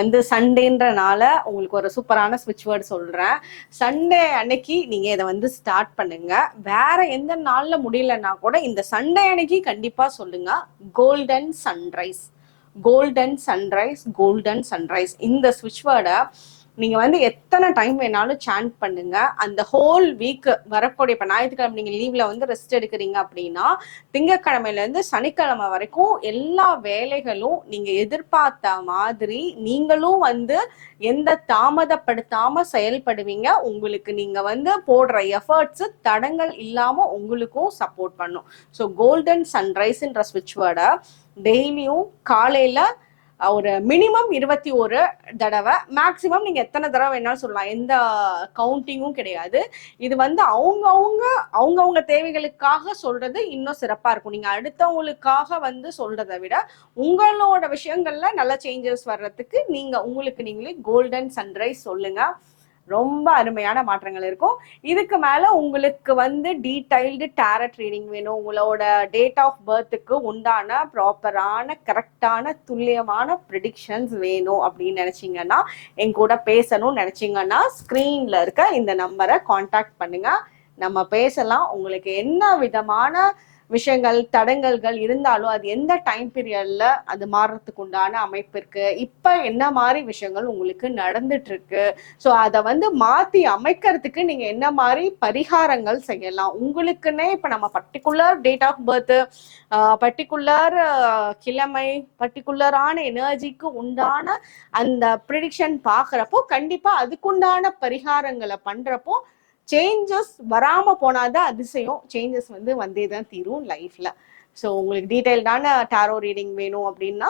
வந்து சண்டேன்றனால உங்களுக்கு ஒரு சூப்பரான ஸ்விட்ச் வேர்டு சொல்றேன். சண்டே அன்னைக்கு நீங்க இதை வந்து ஸ்டார்ட் பண்ணுங்க. வேற எந்த நாள்ல முடியலன்னா கூட இந்த சண்டே அன்னைக்கு கண்டிப்பா சொல்லுங்க. Golden sunrise golden sunrise golden sunrise இந்த ஸ்விட்ச் வேர்டை நீங்க வந்து எத்தனை டைம் வேணாலும் சாண்ட் பண்ணுங்க. அந்த ஹோல் வீக் வரக்கூடிய இப்ப ஞாயிற்றுக்கிழமை நீங்க லீவ்ல வந்து ரெஸ்ட் எடுக்கிறீங்க அப்படின்னா திங்கக்கிழமையில இருந்து சனிக்கிழமை வரைக்கும் எல்லா வேலைகளும் நீங்க எதிர்பார்த்த மாதிரி நீங்களும் வந்து எந்த தாமதப்படுத்தாம செயல்படுவீங்க. உங்களுக்கு நீங்க வந்து போடுற எஃபர்ட்ஸ் தடங்கள் இல்லாம உங்களுக்கும் சப்போர்ட் பண்ணும். ஸோ கோல்டன் சன்ரைஸ்ன்ற ஸ்விட்ச் வேர்டை டெய்லியும் காலையில ஒரு மினிமம் இருபத்தி ஒரு தடவை மேக்சிமம் நீங்க எத்தனை தடவை வேணாலும் சொல்லலாம். எந்த கவுண்டிங்கும் கிடையாது. இது வந்து அவங்கவுங்க அவங்கவுங்க தேவைகளுக்காக சொல்றது இன்னும் சிறப்பா இருக்கும். நீங்க அடுத்தவங்களுக்காக வந்து சொல்றதை விட உங்களோட விஷயங்கள்ல நல்ல சேஞ்சஸ் வர்றதுக்கு நீங்க உங்களுக்கு நீங்களே கோல்டன் சன்ரைஸ் சொல்லுங்க. ரொம்ப அருமையான மாற்றங்கள் இருக்கும். இதுக்கு மேல உங்களுக்கு வந்து டீடைல்டு டேரட் ரீடிங் வேணும். உங்களோட டேட் ஆஃப் பர்த்துக்கு உண்டான ப்ராப்பரான கரெக்டான துல்லியமான ப்ரிடிக்ஷன்ஸ் வேணும் அப்படின்னு நினச்சிங்கன்னா என் கூட பேசணும்னு நினைச்சீங்கன்னா ஸ்க்ரீன்ல இருக்க இந்த நம்பரை காண்டாக்ட் பண்ணுங்க. நம்ம பேசலாம். உங்களுக்கு என்ன விதமான விஷயங்கள் தடங்கல்கள் இருந்தாலும் அது எந்த டைம் பீரியட்ல அது மாறுறதுக்கு உண்டான அமைப்பு இருக்கு? இப்ப என்ன மாதிரி விஷயங்கள் உங்களுக்கு நடந்துட்டு இருக்கு? ஸோ அதை வந்து மாத்தி அமைக்கிறதுக்கு நீங்க என்ன மாதிரி பரிகாரங்கள் செய்யலாம்? உங்களுக்குன்னே இப்ப நம்ம particular date of birth particular கிழமை பர்டிகுலரான எனர்ஜிக்கு உண்டான அந்த ப்ரிடிக்ஷன் பார்க்குறப்போ கண்டிப்பா அதுக்குண்டான பரிகாரங்களை பண்றப்போ சேஞ்சஸ் வராம போனாதான் அதிசயம். சேஞ்சஸ் வந்து வந்தே தான் தீரும் லைஃப்ல ஸோ உங்களுக்கு டீட்டெயில்டான டாரோ ரீடிங் வேணும் அப்படின்னா